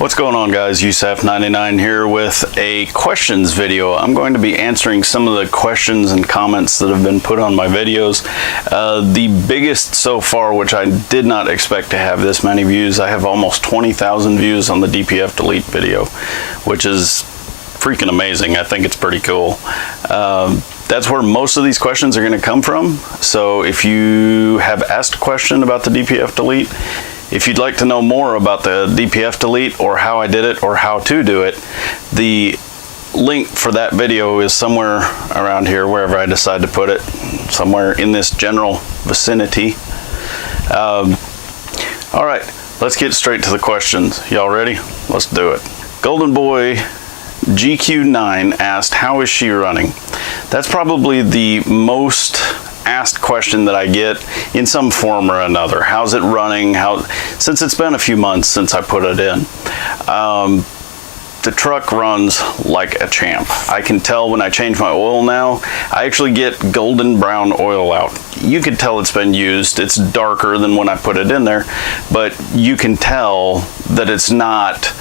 What's going on, guys? Yusef99 here with a questions video. I'm going to be answering some of the questions and comments that have been put on my videos. The biggest so far, which I did not expect to have this many views, I have almost 20,000 views on the DPF delete video, which is freaking amazing. I think it's pretty cool. That's where most of these questions are going to come from. So if you have asked a question about the DPF delete, if you'd like to know more about the DPF delete or how I did it or how to do it, the link for that video is somewhere around here, wherever I decide to put it, somewhere in this general vicinity. All right, let's get straight to the questions. Y'all ready? Let's do it. Golden Boy GQ9 asked, how is she running? That's probably the most asked question that I get in some form or another. How's it running? Since it's been a few months since I put it in. The truck runs like a champ. I can tell when I change my oil now. I actually get golden brown oil out. You can tell it's been used. It's darker than when I put it in there, but you can tell that it's not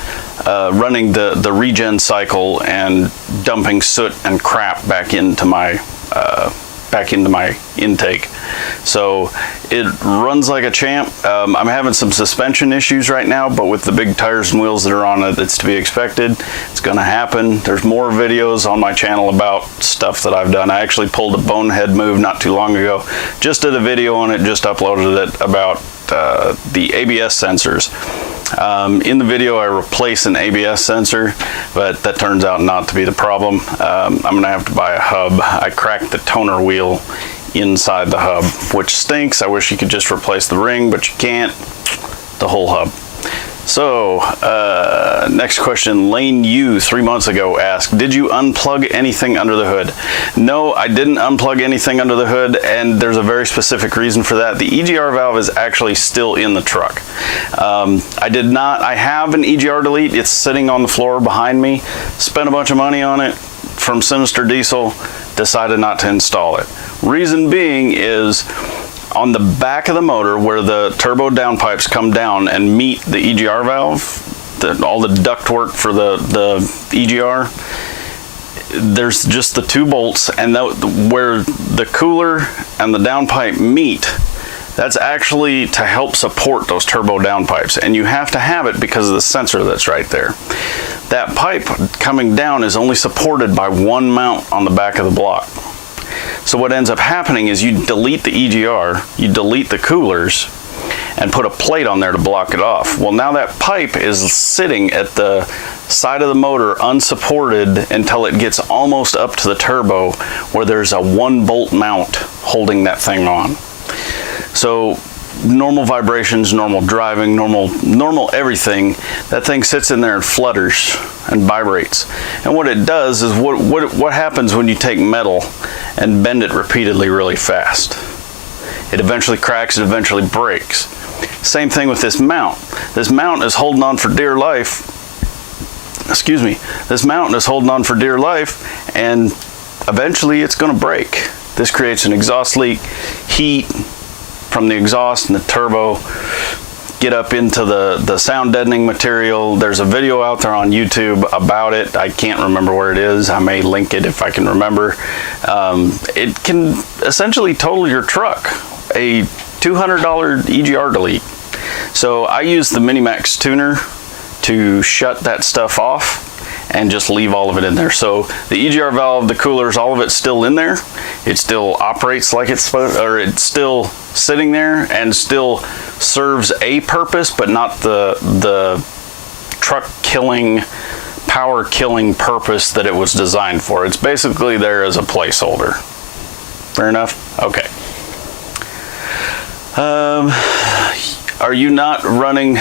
running the regen cycle and dumping soot and crap back into my intake. So it runs like a champ. I'm having some suspension issues right now, but with the big tires and wheels that are on it, it's to be expected. It's gonna happen. There's more videos on my channel about stuff that I've done. I actually pulled a bonehead move not too long ago. Just did a video on it, just uploaded it, about the ABS sensors. In the video I replace an ABS sensor, but that turns out not to be the problem. I'm gonna have to buy a hub. I cracked the toner wheel inside the hub, which stinks. I wish you could just replace the ring, but you can't. The whole hub. So next question, Lane U 3 months ago asked, did you unplug anything under the hood? No, I didn't unplug anything under the hood, and there's a very specific reason for that. The EGR valve is actually still in the truck. I have an EGR delete. It's sitting on the floor behind me. Spent a bunch of money on it from Sinister Diesel, decided not to install it. Reason being is, on the back of the motor where the turbo downpipes come down and meet the EGR valve, all the duct work for the EGR, there's just the two bolts, and where the cooler and the downpipe meet, that's actually to help support those turbo downpipes, and you have to have it because of the sensor that's right there. That pipe coming down is only supported by one mount on the back of the block. So what ends up happening is you delete the EGR, you delete the coolers, and put a plate on there to block it off. Well, now that pipe is sitting at the side of the motor unsupported until it gets almost up to the turbo, where there's a 1-bolt mount holding that thing on. So normal vibrations, normal driving, normal everything, that thing sits in there and flutters and vibrates. And what it does is, what happens when you take metal and bend it repeatedly really fast? It eventually cracks, it eventually breaks. Same thing with this mount. This mount is holding on for dear life. Excuse me. This mount is holding on for dear life, and eventually it's going to break. This creates an exhaust leak. Heat from the exhaust and the turbo get up into the sound deadening material. There's a video out there on YouTube about it. I can't remember where it is. I may link it if I can remember. It can essentially total your truck, a $200 EGR delete. So I use the Minimax tuner to shut that stuff off and just leave all of it in there. So the EGR valve, the coolers, all of it's still in there. It still operates like it's supposed, or it's still sitting there and still serves a purpose, but not the truck killing, power killing purpose that it was designed for. It's basically there as a placeholder. Fair enough? Okay. Are you not running,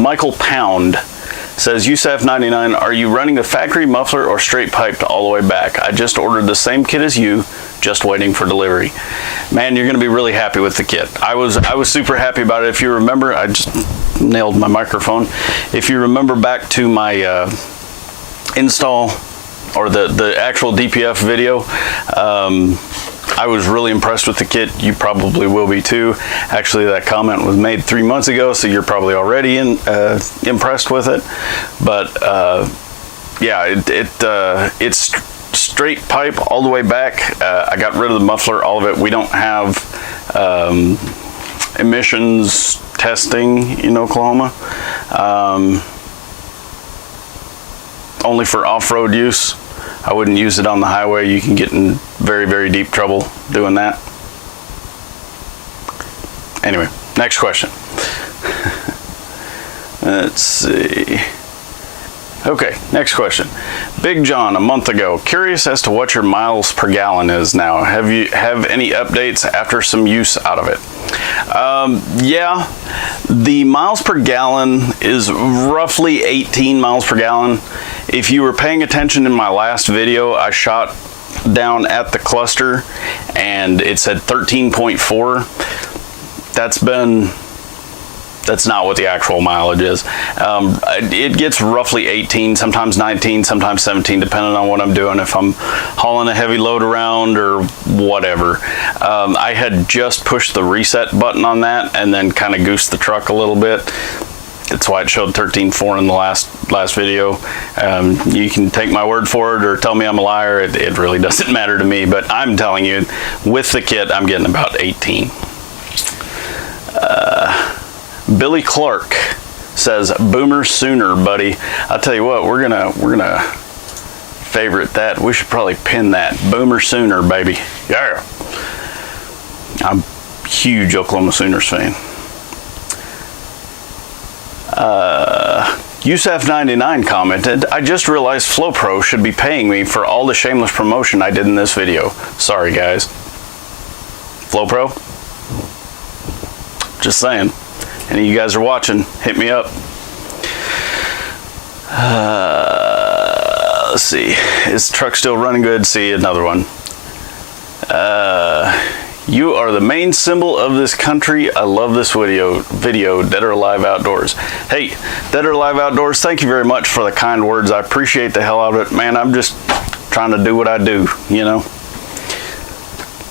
Michael Pound says, Yusef99, are you running the factory muffler or straight piped all the way back? I just ordered the same kit as you, just waiting for delivery. Man, you're gonna be really happy with the kit. I was super happy about it. If you remember, I just nailed my microphone. If you remember back to my install, or the actual DPF video, I was really impressed with the kit. You probably will be too. Actually, that comment was made 3 months ago, so you're probably already impressed with it. But yeah, it's straight pipe all the way back. I got rid of the muffler, all of it. We don't have emissions testing in Oklahoma. Only for off-road use. I wouldn't use it on the highway. You can get in very, very deep trouble doing that. Anyway, next question. Let's see. Okay, next question. Big John, a month ago, curious as to what your miles per gallon is now. Have you any updates after some use out of it? Yeah, the miles per gallon is roughly 18 miles per gallon. If you were paying attention in my last video, I shot down at the cluster and it said 13.4. That's not what the actual mileage is. It gets roughly 18, sometimes 19, sometimes 17, depending on what I'm doing, if I'm hauling a heavy load around or whatever. I had just pushed the reset button on that and then kind of goosed the truck a little bit. That's why it showed 13.4 in the last video. You can take my word for it or tell me I'm a liar. It really doesn't matter to me, but I'm telling you, with the kit, I'm getting about 18. Billy Clark says, "Boomer sooner, buddy." I'll tell you what, we're gonna favorite that. We should probably pin that. Boomer sooner, baby. Yeah. I'm a huge Oklahoma Sooners fan. Yusef99 commented, "I just realized FlowPro should be paying me for all the shameless promotion I did in this video. Sorry, guys." FlowPro? Just saying. Any of you guys are watching, hit me up. Let's see. Is the truck still running good? See, another one. "You are the main symbol of this country. I love this video, Dead or Alive Outdoors." Hey, Dead or Alive Outdoors, thank you very much for the kind words. I appreciate the hell out of it. Man, I'm just trying to do what I do, you know?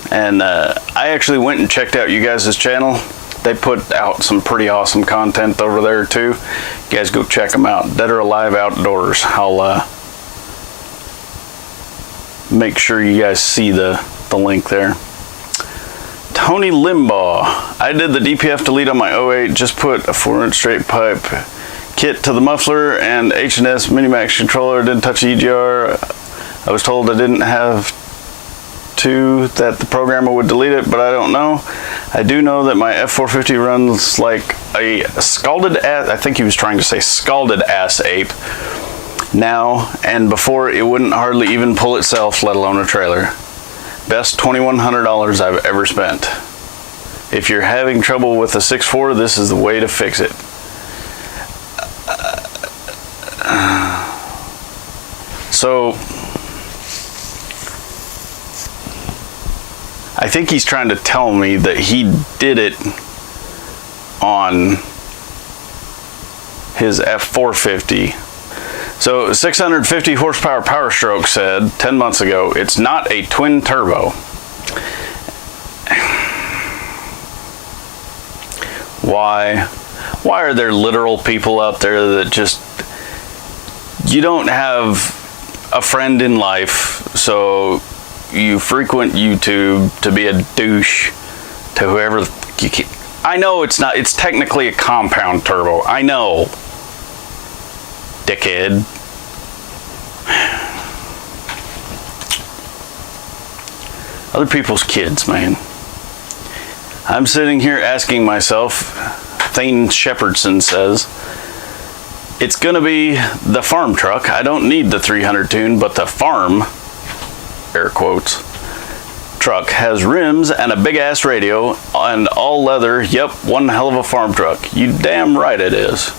And I actually went and checked out you guys' channel. They put out some pretty awesome content over there too. You guys go check them out. Dead or Alive Outdoors. I'll make sure you guys see the link there. Tony Limbaugh, "I did the DPF delete on my 08, just put a 4-inch straight pipe kit to the muffler and H&S Minimax controller, didn't touch the EGR. I was told I didn't have to, that the programmer would delete it, but I don't know. I do know that my F450 runs like a scalded ass," I think he was trying to say scalded ass ape now, and before it wouldn't hardly even pull itself, let alone a trailer. Best $2,100 I've ever spent. If you're having trouble with a 6.4, this is the way to fix it. So I think he's trying to tell me that he did it on his F450. So 650 horsepower Power Stroke said 10 months ago, "It's not a twin turbo." Why are there literal people out there that just, you don't have a friend in life, so you frequent YouTube to be a douche to whoever you can. I know it's not, it's technically a compound turbo. I know. Dickhead. Other people's kids, man. I'm sitting here asking myself, Thane Shepherdson says, "It's gonna be the farm truck. I don't need the 300 tune, but the farm," air quotes, "truck has rims and a big ass radio and all leather. Yep, one hell of a farm truck." You damn right it is.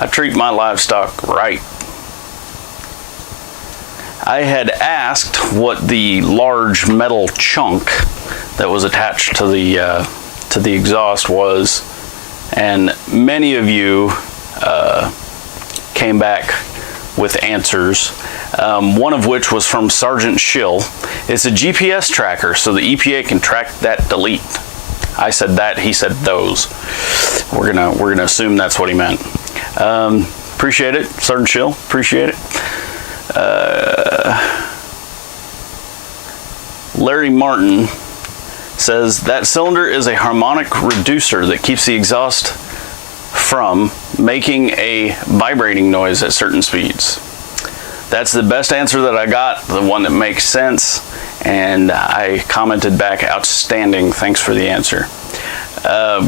I treat my livestock right. I had asked what the large metal chunk that was attached to the exhaust was, and many of you came back with answers, one of which was from Sergeant Schill. It's a GPS tracker, so the EPA can track that delete. I said that, he said those. We're gonna assume that's what he meant. Appreciate it, Sergeant Schill. Appreciate it. Larry Martin says that cylinder is a harmonic reducer that keeps the exhaust from making a vibrating noise at certain speeds. That's the best answer that I got, the one that makes sense, and I commented back, outstanding, thanks for the answer.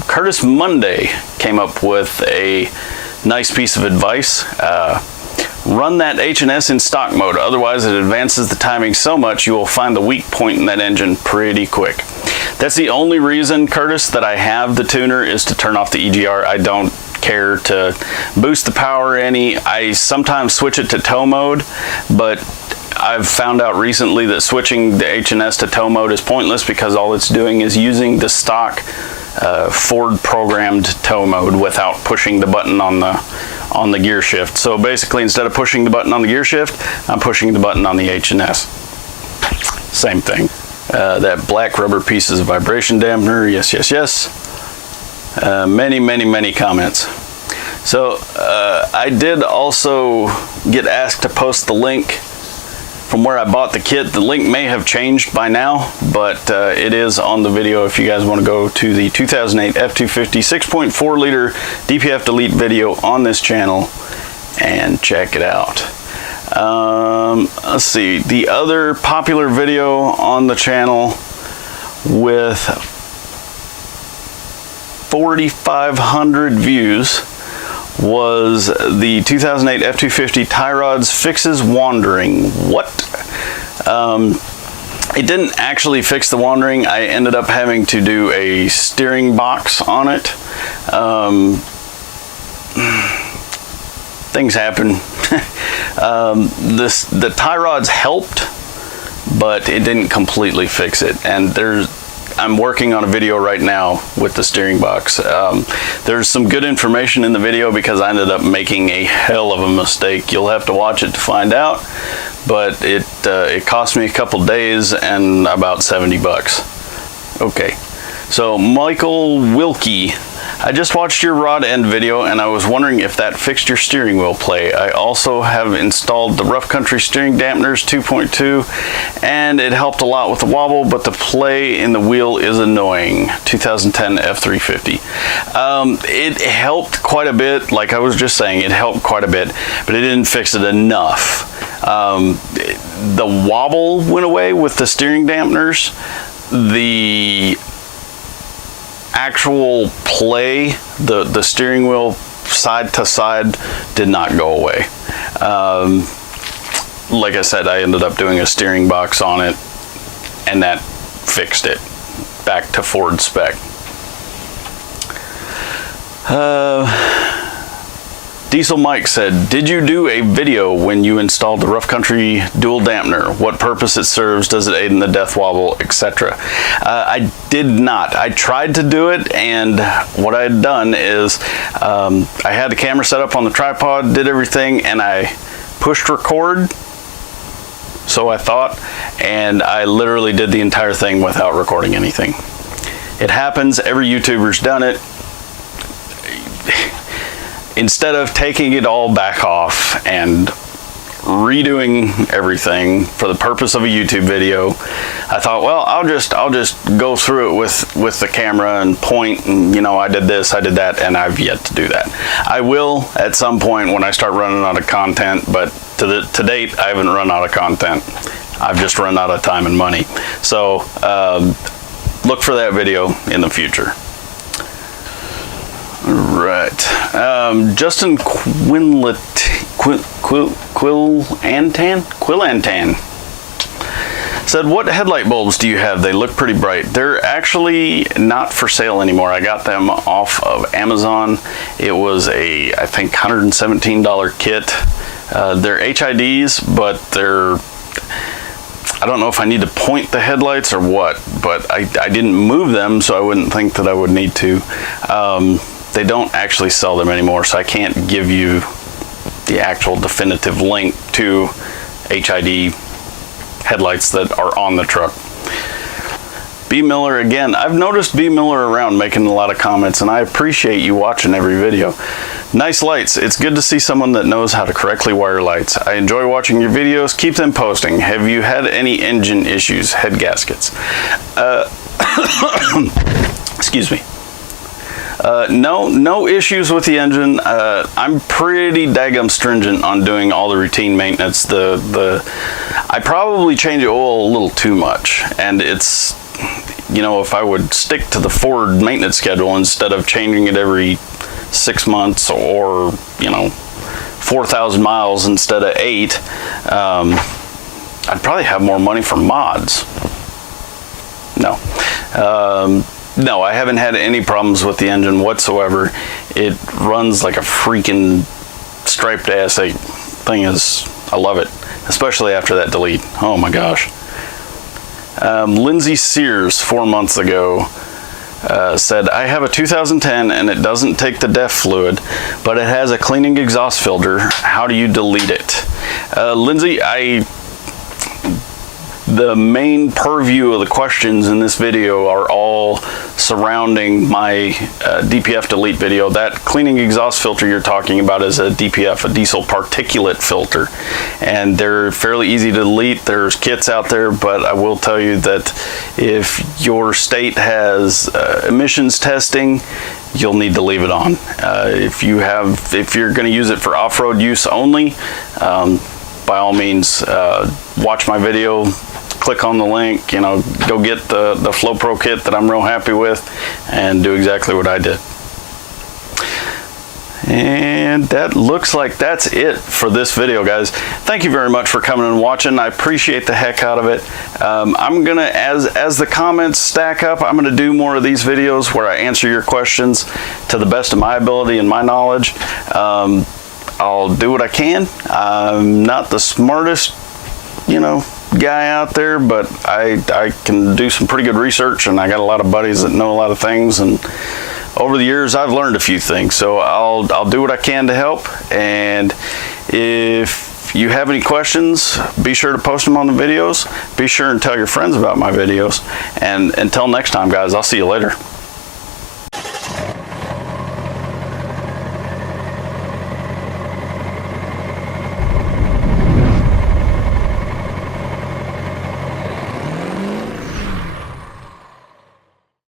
Curtis Monday came up with a nice piece of advice. Run that H&S in stock mode, otherwise it advances the timing so much you will find the weak point in that engine pretty quick. That's the only reason, Curtis, that I have the tuner, is to turn off the EGR. I don't care to boost the power any. I sometimes switch it to tow mode, but I've found out recently that switching the H&S to tow mode is pointless because all it's doing is using the stock Ford programmed tow mode without pushing the button on the gear shift. So basically, instead of pushing the button on the gear shift, I'm pushing the button on the H&S. Same thing. That black rubber piece is a vibration dampener. Yes, yes, yes. Many comments. So I did also get asked to post the link from where I bought the kit. The link may have changed by now, but it is on the video if you guys want to go to the 2008 F-250 6.4 liter DPF delete video on this channel and check it out. Let's see, the other popular video on the channel with 4,500 views was the 2008 F-250 tie rods fixes wandering. What? It didn't actually fix the wandering. I ended up having to do a steering box on it. Things happen. The tie rods helped, but it didn't completely fix it. And I'm working on a video right now with the steering box. There's some good information in the video because I ended up making a hell of a mistake. You'll have to watch it to find out, but it cost me a couple days and about 70 bucks. Okay, so Michael Wilkie, I just watched your rod end video and I was wondering if that fixed your steering wheel play. I also have installed the Rough Country steering dampeners 2.2 and it helped a lot with the wobble, but the play in the wheel is annoying. 2010 F350. It helped quite a bit, like I was just saying, it helped quite a bit, but it didn't fix it enough. The wobble went away with the steering dampeners. The actual play, the steering wheel side to side did not go away. Like I said, I ended up doing a steering box on it and that fixed it back to Ford spec. Diesel Mike said, did you do a video when you installed the Rough Country dual dampener? What purpose it serves? Does it aid in the death wobble, etc.? I did not. I tried to do it, and what I had done is I had the camera set up on the tripod, did everything, and I pushed record, so I thought, and I literally did the entire thing without recording anything. It happens. Every YouTuber's done it. Instead of taking it all back off and redoing everything for the purpose of a YouTube video, I thought, well, I'll just go through it with the camera and point, and you know, I did this, I did that, and I've yet to do that. I will at some point when I start running out of content, but to date, I haven't run out of content. I've just run out of time and money. So look for that video in the future. Right. Justin Quillantan said, what headlight bulbs do you have? They look pretty bright. They're actually not for sale anymore. I got them off of Amazon. It was a, I think, $117 kit. They're HIDs, but they're, I don't know if I need to point the headlights or what, but I didn't move them, so I wouldn't think that I would need to. They don't actually sell them anymore, so I can't give you the actual definitive link to HID headlights that are on the truck. B. Miller, again, I've noticed B. Miller around making a lot of comments, and I appreciate you watching every video. Nice lights. It's good to see someone that knows how to correctly wire lights. I enjoy watching your videos. Keep them posting. Have you had any engine issues? Head gaskets. Excuse me. No issues with the engine. I'm pretty daggum stringent on doing all the routine maintenance. I probably change oil a little too much, and it's, you know, if I would stick to the Ford maintenance schedule instead of changing it every 6 months, or, you know, 4,000 miles instead of 8, I'd probably have more money for mods. No, I haven't had any problems with the engine whatsoever. It runs like a freaking striped ass. Thing is, I love it, especially after that delete. Oh my gosh. Lindsay Sears 4 months ago said, I have a 2010 and it doesn't take the DEF fluid, but it has a cleaning exhaust filter. How do you delete it? Lindsay, the main purview of the questions in this video are all surrounding my DPF delete video. That cleaning exhaust filter you're talking about is a DPF, a diesel particulate filter, and they're fairly easy to delete. There's kits out there, but I will tell you that if your state has emissions testing, you'll need to leave it on. If you're going to use it for off-road use only, by all means, watch my video. Click on the link, you know, go get the Flow Pro kit that I'm real happy with, and do exactly what I did. And that looks like that's it for this video, guys. Thank you very much for coming and watching. I appreciate the heck out of it. I'm gonna, as the comments stack up, I'm gonna do more of these videos where I answer your questions to the best of my ability and my knowledge. I'll do what I can. I'm not the smartest, you know, guy out there, but I can do some pretty good research, and I got a lot of buddies that know a lot of things, and over the years I've learned a few things, so I'll do what I can to help. And if you have any questions, be sure to post them on the videos. Be sure and tell your friends about my videos, and until next time, guys, I'll see you later.